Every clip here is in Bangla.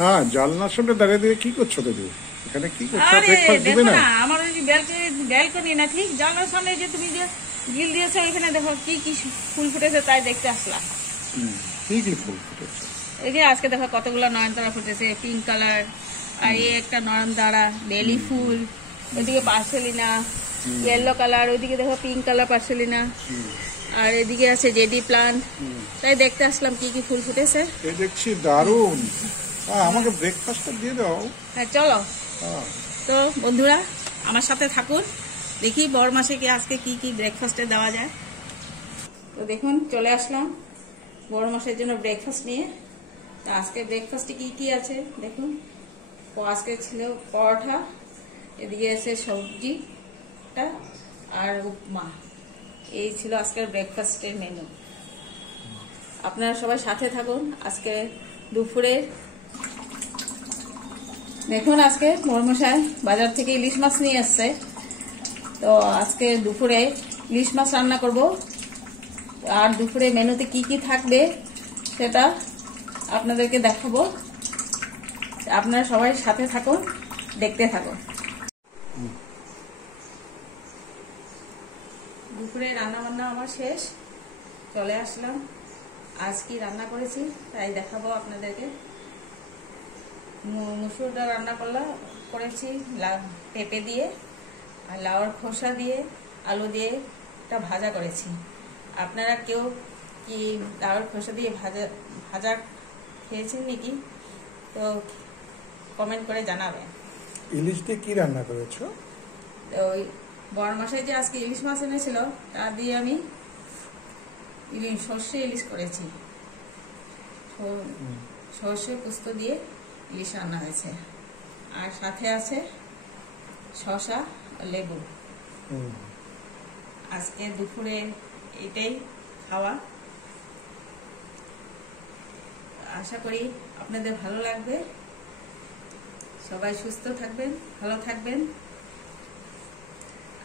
হ্যাঁ, জানলার সামনে দাঁড়িয়ে দিয়ে কি করছো দিদি? এখানে কি করছো? আরে ব্রেকফাস্ট দিবে দেখো না? না, আমার ওই ব্যালকনি না, ঠিক জানলার সামনে যে তুমি যে গ্রিল দিয়েছো, ওইখানে দেখো কি কি ফুল ফুটেছে, তাই দেখতে আসলাম। কি কি ফুল ফুটেছে? এই যে আজকে দেখো কতগুলো নয়নতারা ফুটেছে, পিঙ্ক কালার, আর এই একটা নয়নতারা, বেলি ফুল, ওইদিকে পার্সেলিনা ইয়েলো কালার, ওইদিকে দেখো পিঙ্ক কালার পার্সেলিনা, আর এদিকে আছে জেডি প্লান্ট। তাই দেখতে আসলাম কি কি ফুল ফুটেছে। এই দেখছি দারুণ। আমাকে ব্রেকফাস্টটা দিয়ে দাও। হ্যাঁ চলো। তো বন্ধুরা আমার সাথে থাকুন, দেখি বড় মাসে কি আজকে কি কি ব্রেকফাস্টে দেওয়া যায়। তো দেখুন চলে আসলাম বড় মাসের জন্য ব্রেকফাস্ট নিয়ে। তো আজকে ব্রেকফাস্টে কি কি আছে দেখুন। আজকে ছিল পরোটা, এদিকে আছে সবজিটা আর উপমা। এই ছিল আজকের ব্রেকফাস্টের মেনু। আপনারা সবাই সাথে থাকুন। আজকে দুপুরে দেখুন, আজকে মরমশাই বাজার থেকে ইলিশ মাছ নিয়ে আসছে। তো আজকে দুপুরে ইলিশ মাছ রান্না করব। আর দুপুরে মেনুতে কি কি থাকবে সেটা আপনাদেরকে দেখাবো। আপনারা সবাই সাথে থাকুন, দেখতে থাকুন। দুপুরে রান্না বান্না আমার শেষ, চলে আসলাম। আজ কি রান্না করেছি তাই দেখাবো আপনাদেরকে। মুসুর ডাল রান্না করেছি পেঁপে দিয়ে, আর লাউর খোসা দিয়ে, আলু দিয়ে একটা ভাজা করেছি। আপনারা কেউ কি লাউর খোসা দিয়ে ভাজা খেয়েছেন নাকি? তো কমেন্ট করে জানাবেন। ইলিশ দিয়ে কি রান্না করেছো? ওই বড় মশাই যে আজকে ইলিশ মাছ এনেছিল, তা দিয়ে আমি সর্ষে ইলিশ করেছি। সর্ষে পোস্ত দিয়ে ইলিশ রান্না হয়েছে, আর সাথে আছে শসা আর লেবু। আজকে দুপুরে এটাই খাওয়া। আশা করি আপনাদের ভালো লাগবে। সবাই সুস্থ থাকবেন, ভালো থাকবেন,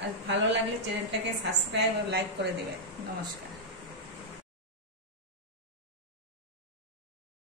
আর ভালো লাগলে চ্যানেলটাকে সাবস্ক্রাইব আর লাইক করে দেবেন। নমস্কার।